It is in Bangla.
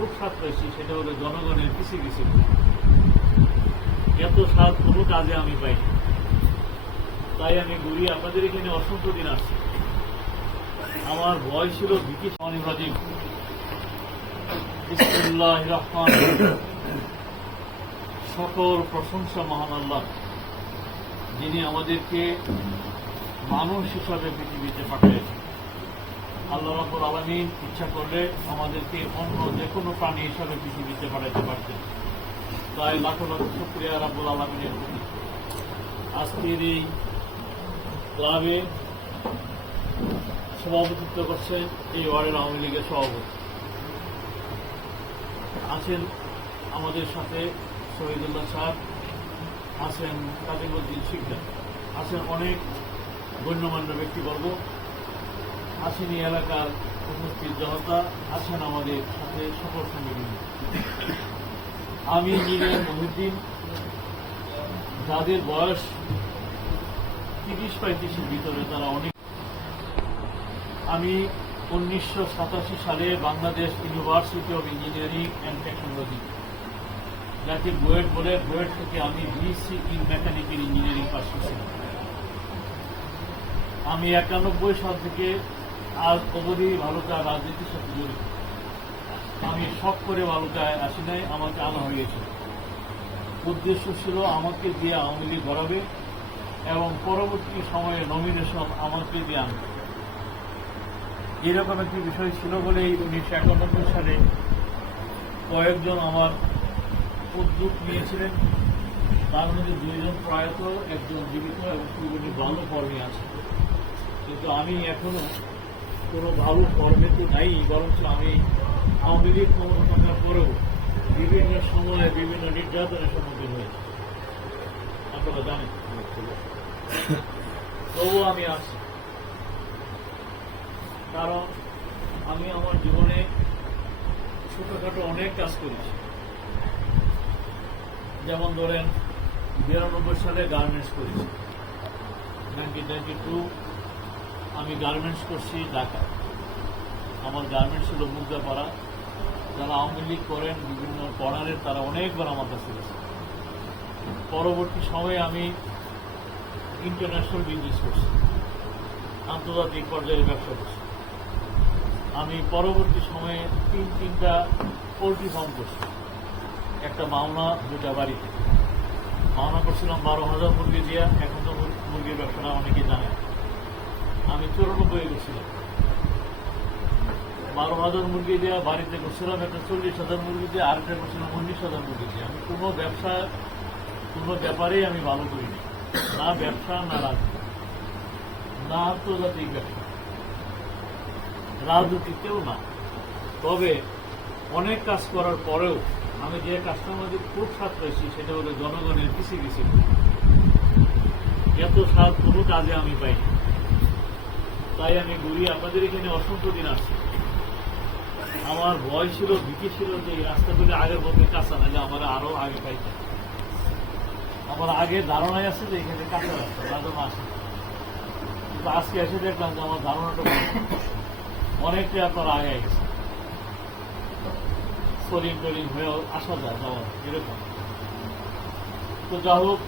খুব স্বাদ পাইছি সেটা হলো জনগণের কিছু কিছু। এত স্বাদ কোনো কাজে আমি পাইনি, তাই আমি ঘুরি। আপনাদের এখানে অসংখ্য দিন আসছি। আমার বয়স ছিল ব্রিটিশ অনিবাজিক। বিসমিল্লাহির রহমানির রহিম। সকল প্রশংসা মহান আল্লাহ, যিনি আমাদেরকে মানুষ হিসাবে পৃথিবীতে পাঠিয়েছেন। আল্লাহ রাব্বুল আলামিন ইচ্ছা করলে আমাদেরকে অন্য যে কোনো প্রাণী হিসাবে পৃথিবীতে পাঠাইতে পারতেন। তাই লাখো লাখো শুকরিয়া রাব্বুল আলামিনের প্রতি। আজকের এই ক্লাবে সভাপতিত্ব করছেন এই ওয়ার্ডের আওয়ামী লীগের সভাপতি। আছেন আমাদের সাথে শহীদুল্লাহ সাহেব, আছেন কাজীমুদ্দিন শিকদার, আছেন অনেক গণ্যমান্য ব্যক্তিবর্গ, আছেন এই এলাকার উপস্থিত জনতা, আছেন আমাদের সাথে সকল সংগঠন। আমি নিজের মহিউদ্দিন, যাদের বয়স 30-35-এর ভিতরে, তারা অনেক। আমি 1987 সালে Bangladesh university of engineering and technology, যাকে বুয়েট বলে, বুয়েট থেকে আমি BSc in mechanical engineering pass করেছিলাম। আমি 91 সাল থেকে আজ অবধি ভালুকায় রাজনীতির সাথে জড়িত। আমি শখ করে ভালুকায় আসি নাই, আমাকে আনা হয়েছিল। উদ্দেশ্য ছিল আমাকে দিয়ে আওয়ামী লীগ গড়াবে এবং পরবর্তী সময়ে নমিনেশন আমাকে দিয়ে আনবে। এরকম একটি বিষয় ছিল বলেই 1991 সালে কয়েকজন আমার উদ্যোগ নিয়েছিলেন। তার মধ্যে 2 জন প্রয়াত, একজন জীবিত এবং 2 ভালো কর্মী আছে। কিন্তু আমি এখনো কোনো ভালো কর্মে তো নাই, বরঞ্চ আমি আওয়ামী লীগ ক্ষমতা থাকার পরেও বিভিন্ন সময়ে বিভিন্ন নির্যাতনের সম্মুখীন হয়েছি, আপনারা জানেন। তবুও আমি আছি, কারণ আমি আমার জীবনে ছোটখাটো অনেক কাজ করেছি। যেমন ধরেন 92 সালে গার্মেন্টস করেছি, 1992 আমি গার্মেন্টস করছি ঢাকা। আমার গার্মেন্টস ছিল মুগদাপাড়া। যারা আওয়ামী লীগ করেন বিভিন্ন কর্নারের, তারা অনেকবার আমার কাছে গেছে। পরবর্তী সময়ে আমি ইন্টারন্যাশনাল বিজনেস করছি, আন্তর্জাতিক পর্যায়ে ব্যবসা করছি। আমি পরবর্তী সময়ে 3টা পোলট্রি ফার্ম করছি, একটা মাওনা, 2টা বাড়িতে। মাওনা করছিলাম 12,000 মুরগি দিয়া। এখন তো মুরগির ব্যবসাটা অনেকেই জানে। আমি 94 করছিলাম 12,000 মুরগি দিয়া বাড়িতে করছিলাম, একটা 40,000 মুরগি দিয়ে, আরেকটা করছিলাম 19,000 মুরগি দিয়ে। আমি কোনো ব্যবসা, কোনো ব্যাপারেই আমি ভালো করিনি, না ব্যবসা, না রাজনীতি, না আন্তর্জাতিক ব্যবসা, রাজনীতিতেও না। তবে অনেক কাজ করার পরেও আমি যে কাজটার মধ্যে খুব স্বাদ পাইছি সেটা হলো জনগণের কিছু কিছু। এত স্বাদ কোনো কাজে আমি পাইনি, তাই আমি ঘুরি। আপনাদের এখানে অসংখ্য দিন আসছি। আমার ভয় ছিল, ভীতি ছিল যে এই রাস্তাগুলি আগের মধ্যে কাঁচা, নাহলে আমার আরো আগে পাইতাম। আমার আগে ধারণাই আছে যে এখানে কাঁচা রাস্তা, রাজা আসে। কিন্তু আজকে এসে দেখলাম যে আমার ধারণাটা অনেকটা আপনারা আগে গেছে। সলিং টলিং হয়েও আসা যায়, যাওয়া এরকম। তো যা হোক,